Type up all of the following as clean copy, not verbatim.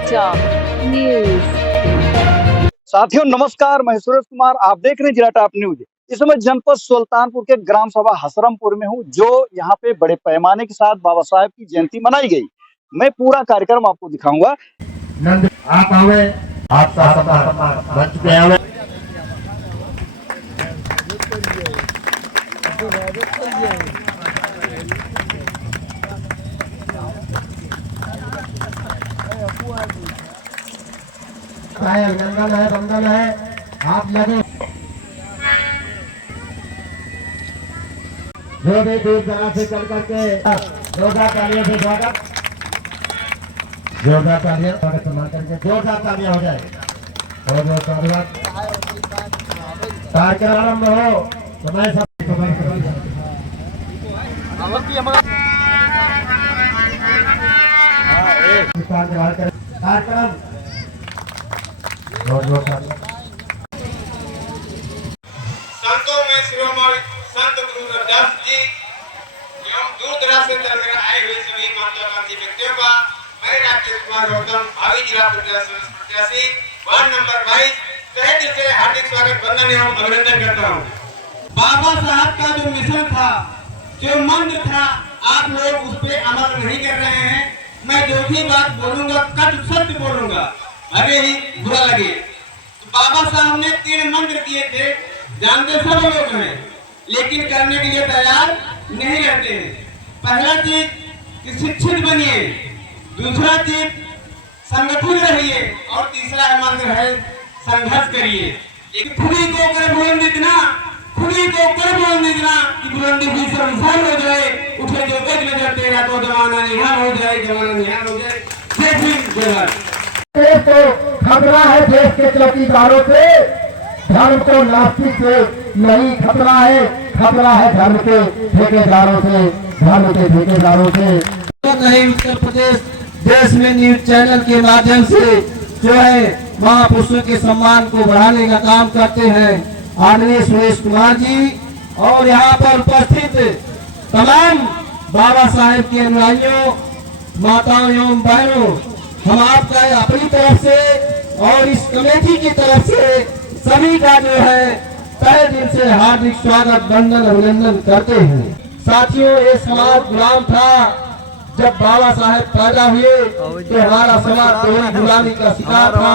जिराटा news. साथियों नमस्कार, मैं सुरेश कुमार, आप देख रहे हैं जिराटा न्यूज। इस समय जनपद सुल्तानपुर के ग्राम सभा हसरमपुर में हूं, जो यहाँ पे बड़े पैमाने के साथ बाबा साहेब की जयंती मनाई गई। मैं पूरा कार्यक्रम आपको दिखाऊंगा। आप आवे, आप मंच पे आवे। अभिनंदन है, वंदन है, आप लगे जो भी दूर दराज से चल करके जोरदार तालियों से स्वागत, जोरदार तालियां स्वागत सम्मान करके जोरदार तालियां हो जाए। बहुत बहुत धन्यवाद। कार्यक्रम आरंभ हो तो मैं सब कार्यक्रम संतों में शिरोमणि संत गुरु रविदास जी एवं दूर दराज से चलकर आए हुए सभी महत्वाकांक्षी व्यक्तियों का मैं राकेश कुमार गौतम, भावी जिला प्रत्याशी वार्ड नंबर 22 तहे दिल से हार्दिक स्वागत, वंदन एवं अभिनंदन करता हूँ। बाबा साहब का जो मिशन था, जो मंत्र था, आप लोग उस पर अमल नहीं कर रहे हैं। मैं जो भी बात बोलूंगा कट सत्य बोलूंगा, भले ही बुरा लगे। तो बाबा साहब ने 3 मंत्र दिए थे, जानते सब लोग हैं, लेकिन करने के लिए तैयार नहीं रहते हैं। पहला चीज कि शिक्षित बनिए, दूसरा चीज संगठित रहिए, और तीसरा मंत्र है संघर्ष करिए। खुदी को कर बुलंद इतना, खुदी को कर बुलंद इतना कि बुलंदी भी संसार हो जाए, उठे जो गज में जब तेरा तो जमाना निहाल हो जाए, जमाना निहाल हो जाए। जय भीम, जय भारत। देश को खतरा है, देश के चौकीदारों से, धर्म को नास्तिक से नहीं खतरा है, खतरा है धर्म के ठेकेदारों से, धर्म के ठेकेदारों से। उत्तर प्रदेश देश में न्यूज चैनल के माध्यम से जो है महापुरुषों के सम्मान को बढ़ाने का काम करते हैं आदरणीय सुरेश कुमार जी, और यहाँ पर उपस्थित तमाम बाबा साहेब के अनुयायियों, माताओं एवं बहनों, हम आपका अपनी तरफ से और इस कमेटी की तरफ से सभी का जो है तहे दिल से हार्दिक स्वागत, वंदन, अभिनंदन करते हैं। साथियों, ये समाज गुलाम था। जब बाबा साहेब पैदा हुए तो हमारा समाज कोई गुलामी का शिकार था।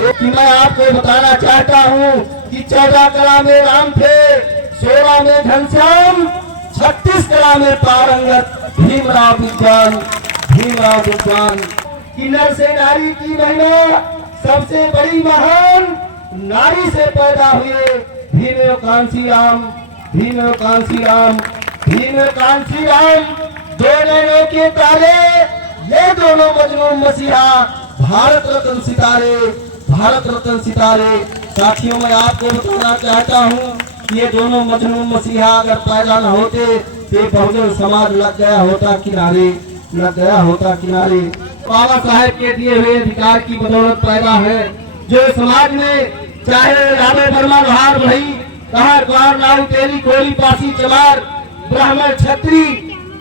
एक मैं आपको बताना चाहता हूँ कि 14 कला में राम थे, 16 में घनश्याम, 36 कला में पारंगत भीमराव विद्वान, भीमराव विद्वान। कि नर से नारी की महिमा सबसे बड़ी महान नारी से पैदा हुए भीम कांसी राम, भीम कांसी राम, भीम कांसी राम, दोनों के तारे, ये दोनों मजनू मसीहा, भारत रत्न सितारे, भारत रत्न सितारे। साथियों, मैं आपको बताना चाहता हूँ कि ये दोनों मजनू मसीहा अगर पैदा न होते तो बहुजन समाज लग गया होता किनारे, लग गया होता किनारे। बाबा साहेब के दिए हुए अधिकार की बदौलत पैदा है जो समाज में, चाहे रामे वर्मा लोहार भाई, कहार द्वार नाऊ तेली कोली पासी चमार, ब्राह्मण क्षत्रिय,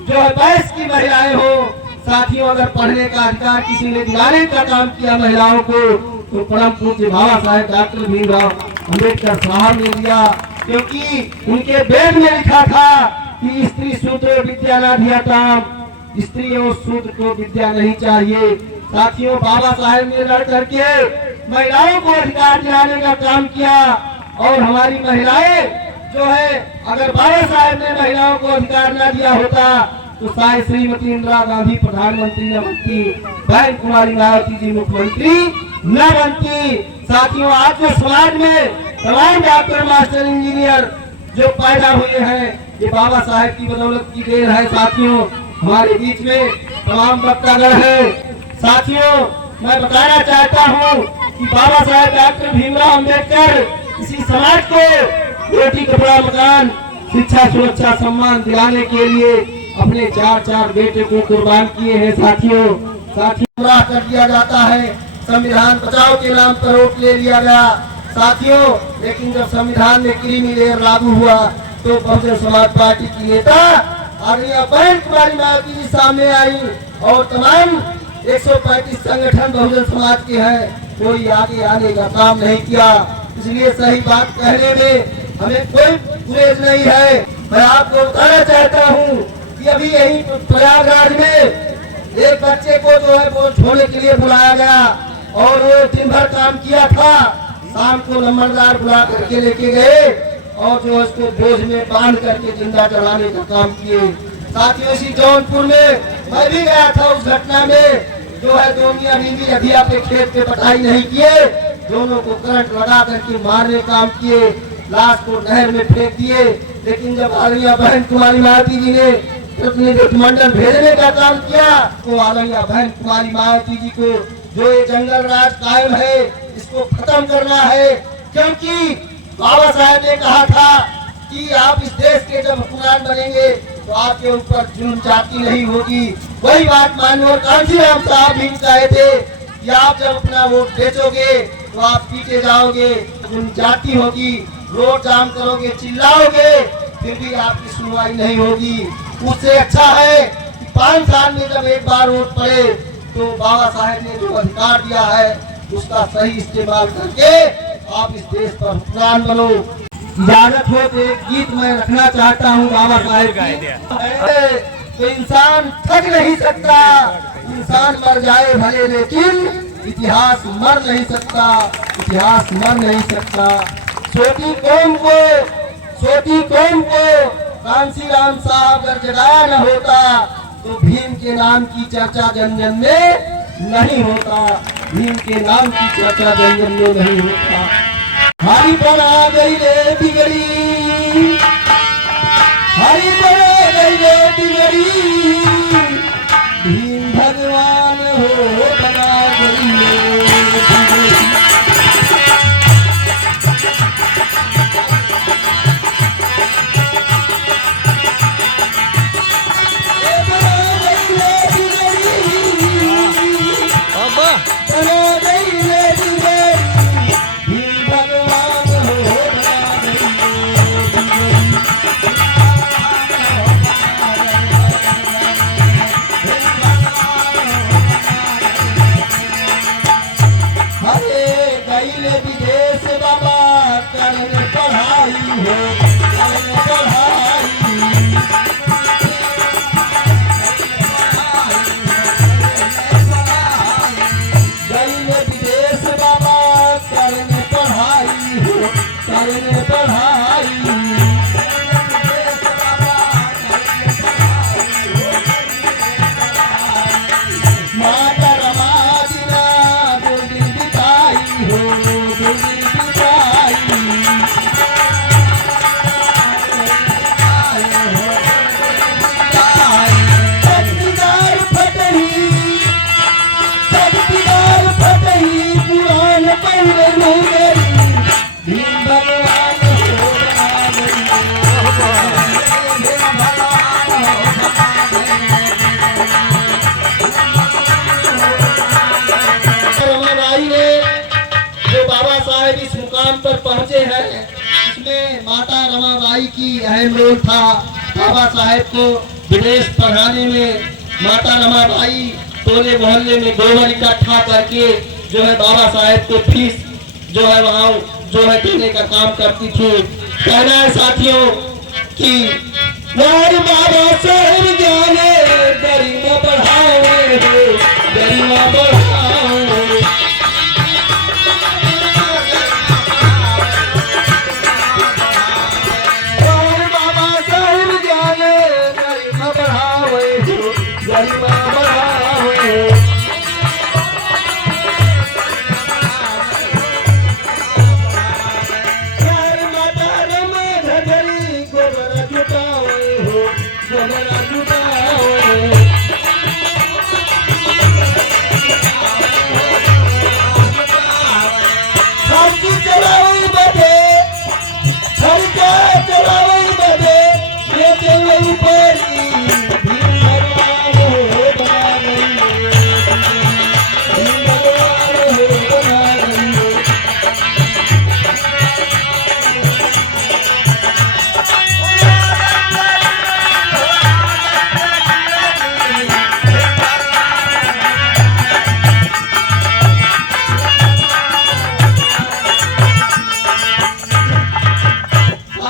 जो है वैश्य की महिलाएं हो। साथियों, अगर पढ़ने का अधिकार किसी ने दिलाने का काम किया महिलाओं को, तो परम पूज्य बाबा साहेब डॉक्टर भीमराव अम्बेडकर साहब ने दिया, क्योंकि उनके वेद में लिखा था कि स्त्री शूद्र विद्या न धियाताम, स्त्री और शूद्र को विद्या नहीं चाहिए। साथियों, बाबा साहेब ने लड़ करके महिलाओं को अधिकार दिलाने का काम किया, और हमारी महिलाएं जो है, अगर बाबा साहेब ने महिलाओं को अधिकार न दिया होता तो शायद श्रीमती इंदिरा गांधी प्रधानमंत्री न बनती, बहन कुमारी मायावती जी मुख्यमंत्री न बनती। साथियों, आज जो समाज में तमाम डॉक्टर, मास्टर, इंजीनियर जो पैदा हुए हैं, ये बाबा साहेब की बदौलत की देर है। साथियों, हमारे बीच में तमाम वक्तागण है। साथियों, मैं बताना चाहता हूँ कि बाबा साहेब डॉक्टर भीमराव अम्बेडकर इसी समाज को रोटी, कपड़ा, मकान, शिक्षा, सुरक्षा, सम्मान दिलाने के लिए अपने 4 बेटे को कुर्बान किए हैं। साथियों, पूरा कर दिया जाता है, संविधान बचाओ के नाम पर वोट ले लिया गया। साथियों, लेकिन जब संविधान में क्रीमी लेयर लागू हुआ तो बहुजन समाज पार्टी की नेता आदरणीय बहन कुमारी मायावती जी सामने आई और तमाम 135 संगठन बहुजन समाज के हैं, कोई आगे आने का काम नहीं किया। इसलिए सही बात कहने में हमें कोई गुरेज नहीं है। मैं आपको बताना चाहता हूँ कि अभी यही प्रयागराज में एक बच्चे को जो है वो छोड़ने के लिए बुलाया गया और वो दिन भर काम किया था। शाम को नंबरदार बुला करके लेके गए और जो उसको बोझ में बांध करके जिंदा जलाने का काम किए। साथियों, इसी जौनपुर में मैं भी गया था। उस घटना में जो है दो मियां बीवी अधिया पे खेत पे पटाई नहीं किए, दोनों को करंट लगा करके मारने काम किए, लाश को नहर में फेंक दिए। लेकिन जब आलिया बहन कुमारी मायावती जी ने प्रतिनिधिमंडल भेजने का काम किया तो आलिया बहन कुमारी मायावती जी को जो ये जंगल राज कायम है इसको खत्म करना है, क्योंकि बाबा साहब ने कहा था कि आप इस देश के जब हुक्मरान बनेंगे तो आपके ऊपर जुल्म जाति नहीं होगी। वही बात माननीय कांशीराम साहब भी कहे थे कि आप जब अपना वोट बेचोगे तो आप पीटे जाओगे, जुल्म जाति होगी, रोड जाम करोगे, चिल्लाओगे, फिर भी आपकी सुनवाई नहीं होगी। उससे अच्छा है कि 5 साल में जब एक बार वोट पड़े तो बाबा साहेब ने जो अधिकार दिया है उसका सही इस्तेमाल करके आप इस देश पर हुक्मरान बनो। इजाजत हो तो एक गीत मैं रखना चाहता हूँ बाबा साहेब की। तो इंसान थक नहीं सकता, इंसान मर जाए भले लेकिन इतिहास मर नहीं सकता, इतिहास मर नहीं सकता। छोटी कौम को कांशीराम साहब अगर जगाया न होता तो भीम के नाम की चर्चा जन जन में नहीं होता, भीम के नाम की चर्चा जन जन में नहीं होता। हरी बना गई रे बिगड़ी, हरी बना गई रे बिगड़ी, भीम भगवान हो बना गई रे बिगड़ी। विदेश बाबा करने पढ़ाई हो, करने पढ़ाई, गईले विदेश बाबा करने पढ़ाई हो, करने पढ़ाई। माता रमा दिना दो दिन बिताई हो, दो दिन बिताई। चटकीदार फटही, चटकीदार फटही, पुरान पहले मुंगेरी, भीम भगवान हो बना गई, भीम भगवान हो बना गई। रमाबाई ने जो बाबा साहेब इस मुकाम पर पहुंचे हैं इसमें माता रमाबाई की अहम रोल था। बाबा साहेब को विदेश पढ़ाने में माता रमाबाई टोले मोहल्ले में गोबर इकट्ठा करके जो है बाबा साहेब को फीस जो है वहाँ जो है देने का काम करती थी। कहना है साथियों कि बाबा साहेब जाने गरिमा बढ़ाओ, गरिमा बढ़ाओ। बाबा साहेब जाने गरिमा बढ़ाओ, गरिमा बढ़ाओ। माता रमा धरी गोबर जुटाओ, गोबर जुटाओ।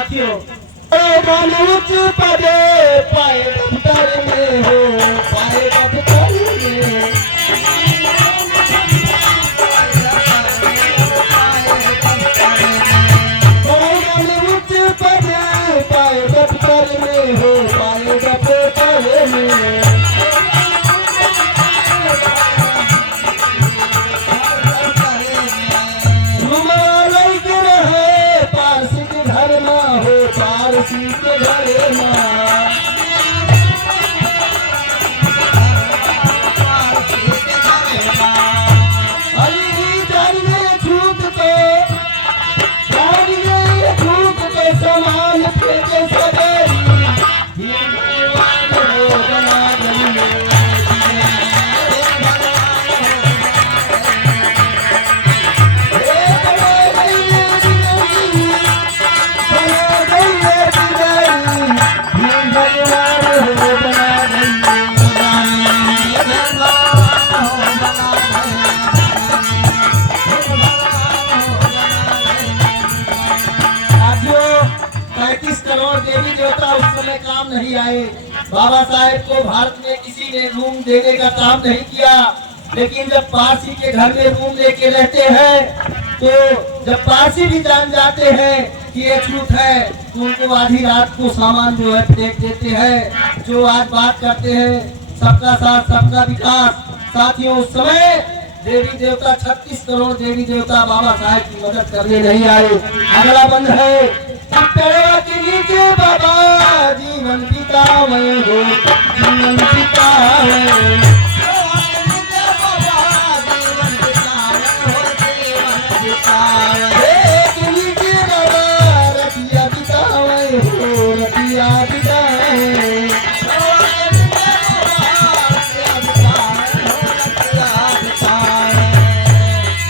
साथियों उच्च पदे पाए दफ्तर में हो, पाए दफ्तर में उच्च पदे पाए दफ्तर में हो, पाए दफ्तर में पारसी के घरे माँ अली जानिए झूठ को, जानिए झूठ के समान फेंके सवेरी भगवान हो बना गई देवी देवता उस समय काम नहीं आए। बाबा साहेब को भारत में किसी ने रूम देने का काम नहीं किया, लेकिन जब पारसी के घर में रूम लेके रहते हैं तो जब पारसी भी जान जाते हैं कि ये झूठ है तो उनको आधी रात को सामान जो है फेंक देते हैं। जो आज बात करते हैं सबका साथ सबका विकास, साथियों उस समय देवी देवता 36 करोड़ देवी देवता बाबा साहेब की मदद करने नहीं आए। अगला बंद है पेड़वा के नीचे बाबा जीवन बितावे हो, जीवन बितावे के नीचे बाबा रतिया बितावे हो, रतिया बितावे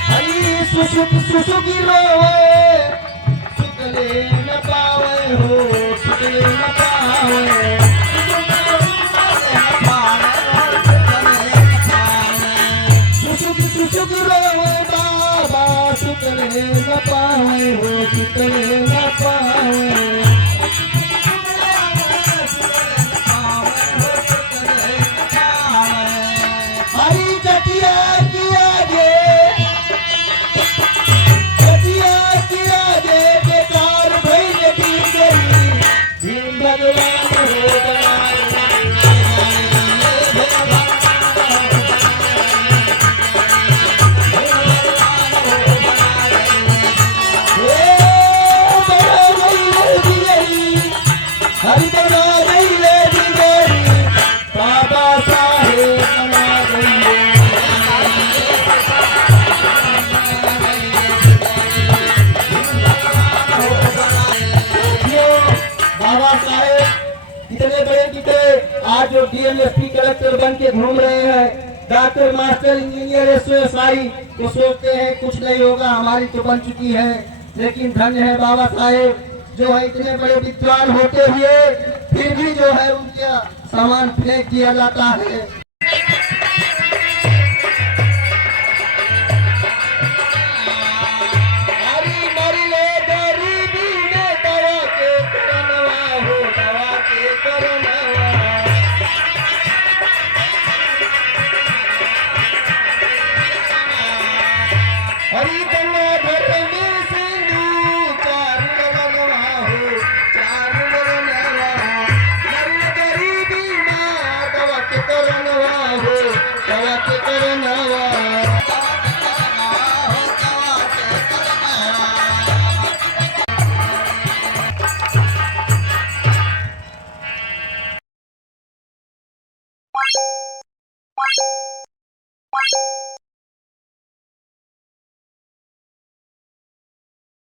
हरी सुसुक सुसुकी रोवे सुतले न पावे हो, सुतले न पावे सुसुक सुसुक रोवे बाबा सुतले न पावे हो, सुतले न पावे हरी जटिया किया गे बाबा साहेब बना गई बाबा साहेब इतने बड़े किते आज जो डीएमएसपी कलेक्टर बन के घूम रहे हैं, डॉक्टर मास्टर इंजीनियर एसओएसआई तो सोचते हैं कुछ नहीं होगा, हमारी तो बन चुकी है। लेकिन धन्य है बाबा साहेब जो है इतने बड़े विद्वान होते हुए फिर भी जो है उनका सामान फेंक दिया जाता है। हरी गंगा घर में सिंधु चार लगनवा हो, चार लगनवा गरीबी माँ दवा के करनवा हो, दवा के कर